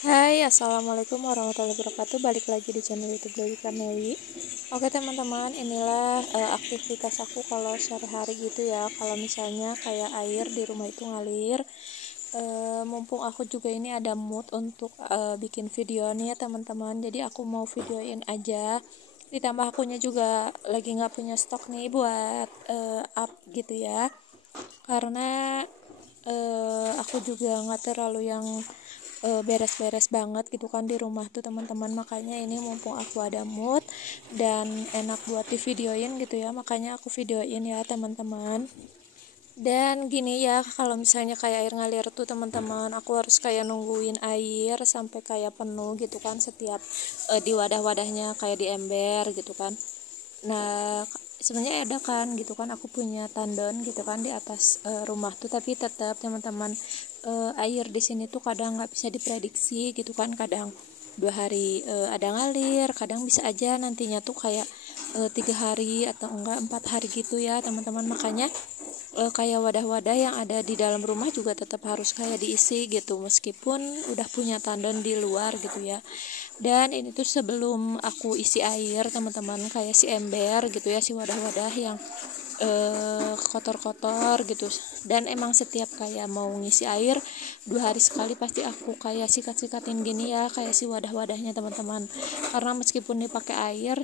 Hai, assalamualaikum warahmatullahi wabarakatuh. Balik lagi di channel YouTube Dewi Karnewi. Oke teman-teman, inilah aktivitas aku kalau sehari-hari gitu ya. Kalau misalnya kayak air di rumah itu ngalir, mumpung aku juga ini ada mood untuk bikin video nih ya teman-teman. Jadi aku mau videoin aja. Ditambah akunya juga lagi nggak punya stok nih buat up gitu ya. Karena aku juga nggak terlalu yang beres-beres banget gitu kan di rumah tuh teman-teman, makanya ini mumpung aku ada mood dan enak buat di videoin gitu ya, makanya aku videoin ya teman-teman. Dan gini ya, kalau misalnya kayak air ngalir tuh teman-teman, aku harus kayak nungguin air sampai kayak penuh gitu kan, setiap di wadah-wadahnya kayak di ember gitu kan. Nah, sebenarnya ada kan gitu kan, aku punya tandon gitu kan di atas rumah tuh, tapi tetap teman-teman, air di sini tuh kadang nggak bisa diprediksi gitu kan, kadang 2 hari ada ngalir, kadang bisa aja nantinya tuh kayak 3 hari atau enggak 4 hari gitu ya teman-teman. Makanya kayak wadah-wadah yang ada di dalam rumah juga tetap harus kayak diisi gitu, meskipun udah punya tandon di luar gitu ya. Dan ini tuh sebelum aku isi air teman-teman, kayak si ember gitu ya, si wadah-wadah yang kotor-kotor gitu. Dan emang setiap kayak mau ngisi air 2 hari sekali pasti aku kayak sikat-sikatin gini ya, kayak si wadah-wadahnya teman-teman, karena meskipun dipakai air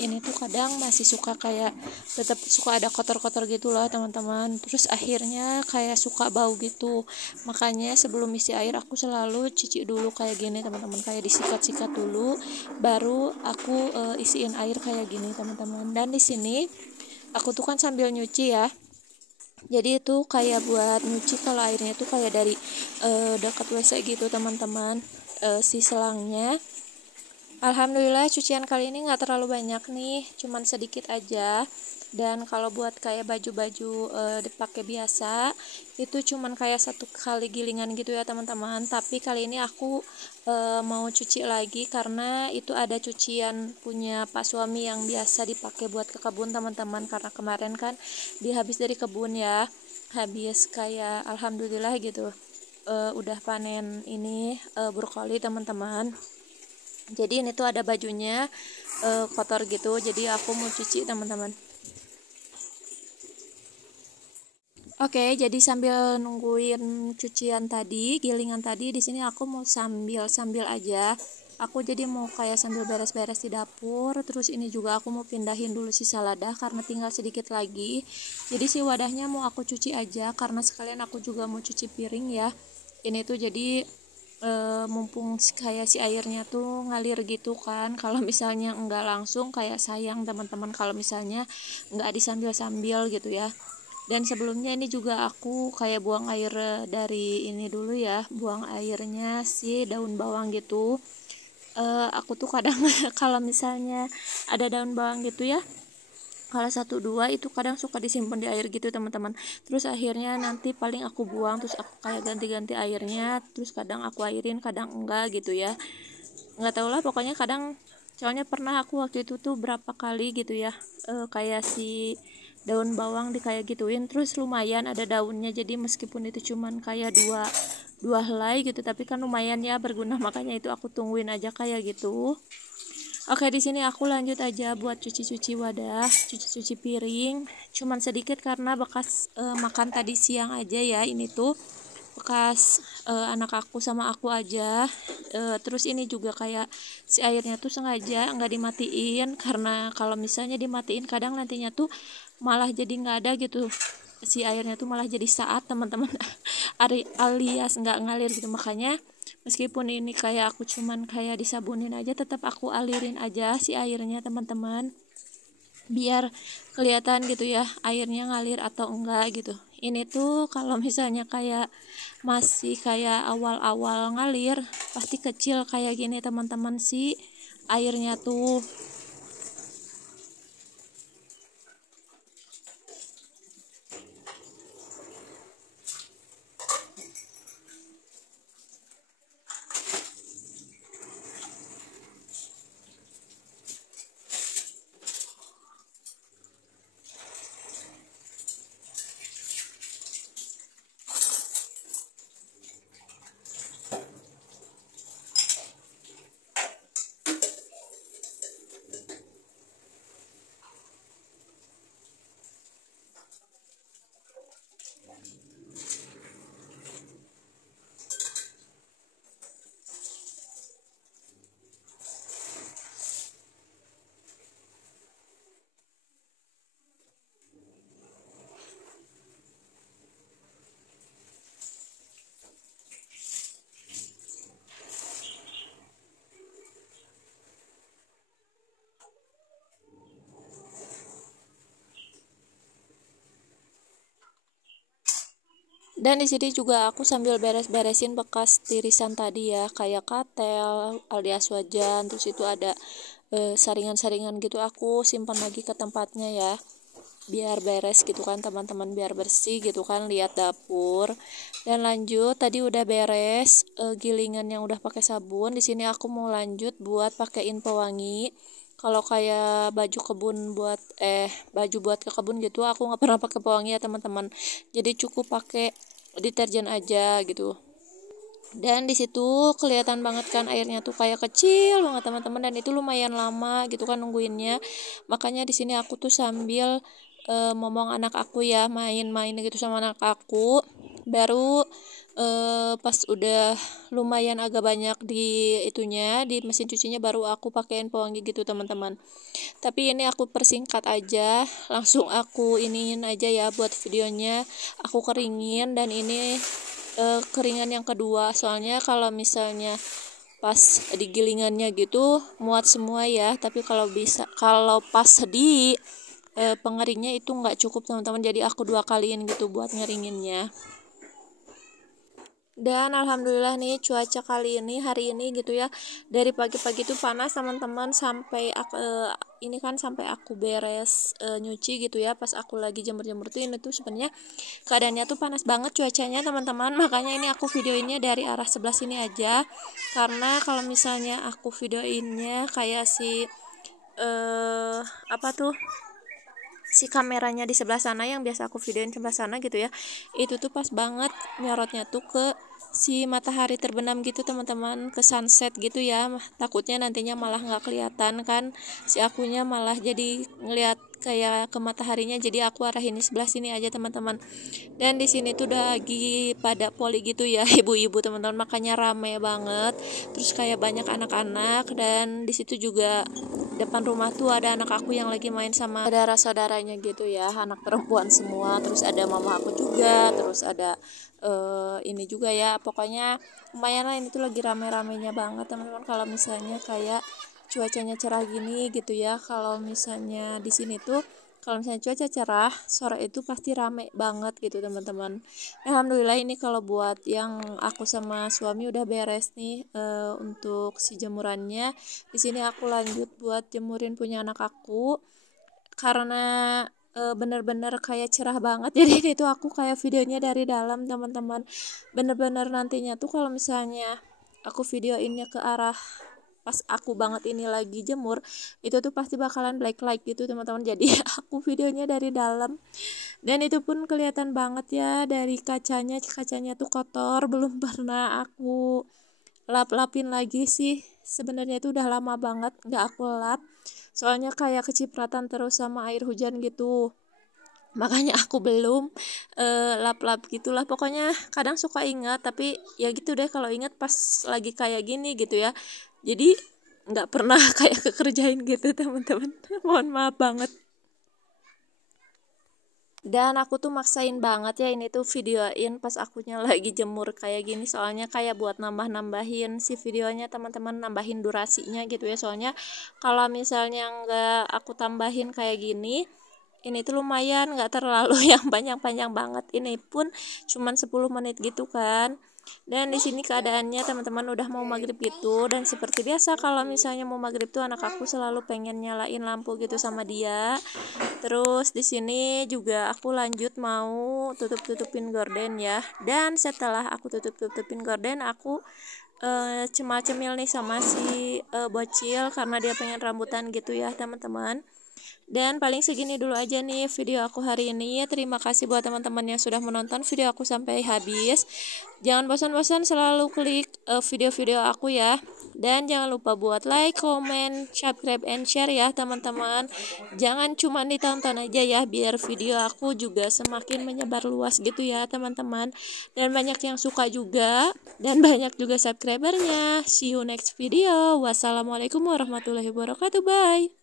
ini tuh kadang masih suka kayak tetap suka ada kotor-kotor gitu loh teman-teman, terus akhirnya kayak suka bau gitu. Makanya sebelum isi air aku selalu cuci dulu kayak gini teman-teman, kayak disikat-sikat dulu baru aku isiin air kayak gini teman-teman. Dan di sini aku tuh kan sambil nyuci ya, jadi itu kayak buat nyuci kalau airnya tuh kayak dari dekat WC gitu teman-teman, si selangnya. Alhamdulillah cucian kali ini nggak terlalu banyak nih, cuman sedikit aja. Dan kalau buat kayak baju-baju dipakai biasa itu cuman kayak 1 kali gilingan gitu ya teman-teman. Tapi kali ini aku mau cuci lagi karena itu ada cucian punya Pak suami yang biasa dipakai buat ke kebun teman-teman, karena kemarin kan dia habis dari kebun ya, habis kayak alhamdulillah gitu, udah panen ini brokoli teman-teman. Jadi ini tuh ada bajunya kotor gitu, jadi aku mau cuci teman-teman. Oke, jadi sambil nungguin cucian tadi, gilingan tadi, di sini aku mau sambil aja. Aku jadi mau kayak sambil beres-beres di dapur. Terus ini juga aku mau pindahin dulu sisa lada karena tinggal sedikit lagi. Jadi si wadahnya mau aku cuci aja karena sekalian aku juga mau cuci piring ya. Ini tuh jadi mumpung kayak si airnya tuh ngalir gitu kan. Kalau misalnya enggak langsung kayak sayang teman-teman, kalau misalnya enggak disambil-sambil gitu ya. Dan sebelumnya ini juga aku kayak buang air dari ini dulu ya, buang airnya si daun bawang gitu. Aku tuh kadang kalau misalnya ada daun bawang gitu ya, kalau 1 2 itu kadang suka disimpan di air gitu teman-teman. Terus akhirnya nanti paling aku buang, terus aku kayak ganti-ganti airnya, terus kadang aku airin kadang enggak gitu ya, nggak tau lah pokoknya kadang. Soalnya pernah aku waktu itu tuh berapa kali gitu ya, kayak si daun bawang di kayak gituin, terus lumayan ada daunnya, jadi meskipun itu cuman kayak dua dua helai gitu, tapi kan lumayan ya berguna, makanya itu aku tungguin aja kayak gitu. Oke, di sini aku lanjut aja buat cuci-cuci wadah, cuci-cuci piring. Cuman sedikit karena bekas makan tadi siang aja ya. Ini tuh bekas anak aku sama aku aja. Terus ini juga kayak si airnya tuh sengaja nggak dimatiin, karena kalau misalnya dimatiin kadang nantinya tuh malah jadi nggak ada gitu. Si airnya tuh malah jadi saat teman-teman alias nggak ngalir gitu. Makanya meskipun ini kayak aku cuman kayak disabunin aja, tetap aku alirin aja si airnya teman-teman, biar kelihatan gitu ya airnya ngalir atau enggak gitu. Ini tuh kalau misalnya kayak masih kayak awal-awal ngalir pasti kecil kayak gini teman-teman si airnya tuh. Dan di sini juga aku sambil beres-beresin bekas tirisan tadi ya, kayak katel, aldi aswajan, terus itu ada saringan-saringan gitu, aku simpan lagi ke tempatnya ya, biar beres gitu kan teman-teman, biar bersih gitu kan, lihat dapur. Dan lanjut tadi udah beres gilingan yang udah pakai sabun. Di sini aku mau lanjut buat pakein pewangi. Kalau kayak baju kebun buat baju buat ke kebun gitu, aku nggak pernah pakai pewangi ya teman-teman, jadi cukup pakai deterjen aja gitu. Dan di situ kelihatan banget kan airnya tuh kayak kecil banget teman-teman, dan itu lumayan lama gitu kan nungguinnya. Makanya di sini aku tuh sambil ngomong anak aku ya, main-main gitu sama anak aku. Baru pas udah lumayan agak banyak di itunya, di mesin cucinya, baru aku pakein pewangi gitu teman-teman. Tapi ini aku persingkat aja, langsung aku iniin aja ya buat videonya, aku keringin. Dan ini keringan yang kedua, soalnya kalau misalnya pas digilingannya gitu muat semua ya, tapi kalau pas di pengeringnya itu nggak cukup teman-teman, jadi aku 2 kaliin gitu buat ngeringinnya. Dan alhamdulillah nih cuaca kali ini, hari ini gitu ya, dari pagi-pagi tuh panas teman-teman, sampai ini kan sampai aku beres nyuci gitu ya, pas aku lagi jemur-jemur tuh ini tuh sebenarnya keadaannya tuh panas banget cuacanya teman-teman. Makanya ini aku videoinnya dari arah sebelah sini aja, karena kalau misalnya aku videoinnya kayak si kameranya di sebelah sana yang biasa aku videoin sebelah sana gitu ya, itu tuh pas banget nyorotnya tuh ke si matahari terbenam gitu teman-teman, ke sunset gitu ya. Takutnya nantinya malah nggak kelihatan kan, si akunya malah jadi ngelihat kayak ke mataharinya, jadi aku arahin di sebelah sini aja teman-teman. Dan di sini tuh udah lagi pada poli gitu ya ibu-ibu teman-teman, makanya rame banget, terus kayak banyak anak-anak. Dan di situ juga depan rumah tuh ada anak aku yang lagi main sama saudara-saudaranya gitu ya, anak perempuan semua. Terus ada mama aku juga, terus ada ini juga ya, pokoknya lumayan lah, ini tuh lagi rame-ramenya banget teman-teman. Kalau misalnya kayak cuacanya cerah gini gitu ya, kalau misalnya di sini tuh kalau misalnya cuaca cerah sore itu pasti rame banget gitu teman-teman. Alhamdulillah ini kalau buat yang aku sama suami udah beres nih untuk si jemurannya. Di sini aku lanjut buat jemurin punya anak aku, karena bener-bener kayak cerah banget jadi itu aku kayak videonya dari dalam teman-teman. Bener-bener nantinya tuh kalau misalnya aku videoinnya ke arah pas aku banget ini lagi jemur, itu tuh pasti bakalan black light gitu teman-teman, jadi aku videonya dari dalam. Dan itu pun kelihatan banget ya dari kacanya tuh kotor, belum pernah aku lap-lapin lagi sih. Sebenarnya itu udah lama banget nggak aku lap, soalnya kayak kecipratan terus sama air hujan gitu, makanya aku belum lap-lap gitulah. Pokoknya kadang suka ingat, tapi ya gitu deh, kalau ingat pas lagi kayak gini gitu ya, jadi nggak pernah kayak kekerjain gitu teman-teman. Mohon maaf banget. Dan aku tuh maksain banget ya ini tuh videoin pas akunya lagi jemur kayak gini, soalnya kayak buat nambah-nambahin si videonya teman-teman, nambahin durasinya gitu ya. Soalnya kalau misalnya nggak aku tambahin kayak gini, ini tuh lumayan nggak terlalu yang panjang-panjang banget, ini pun cuman 10 menit gitu kan. Dan di sini keadaannya teman-teman udah mau maghrib gitu, dan seperti biasa kalau misalnya mau maghrib tuh anak aku selalu pengen nyalain lampu gitu sama dia. Terus di sini juga aku lanjut mau tutupin gorden ya. Dan setelah aku tutupin gorden, aku cemal-cemil nih sama si bocil karena dia pengen rambutan gitu ya teman-teman. Dan paling segini dulu aja nih video aku hari ini ya. Terima kasih buat teman-teman yang sudah menonton video aku sampai habis. Jangan bosan-bosan selalu klik video-video aku ya. Dan jangan lupa buat like, comment, subscribe, and share ya teman-teman. Jangan cuma ditonton aja ya, biar video aku juga semakin menyebar luas gitu ya teman-teman. Dan banyak yang suka juga, dan banyak juga subscribernya. See you next video. Wassalamualaikum warahmatullahi wabarakatuh. Bye.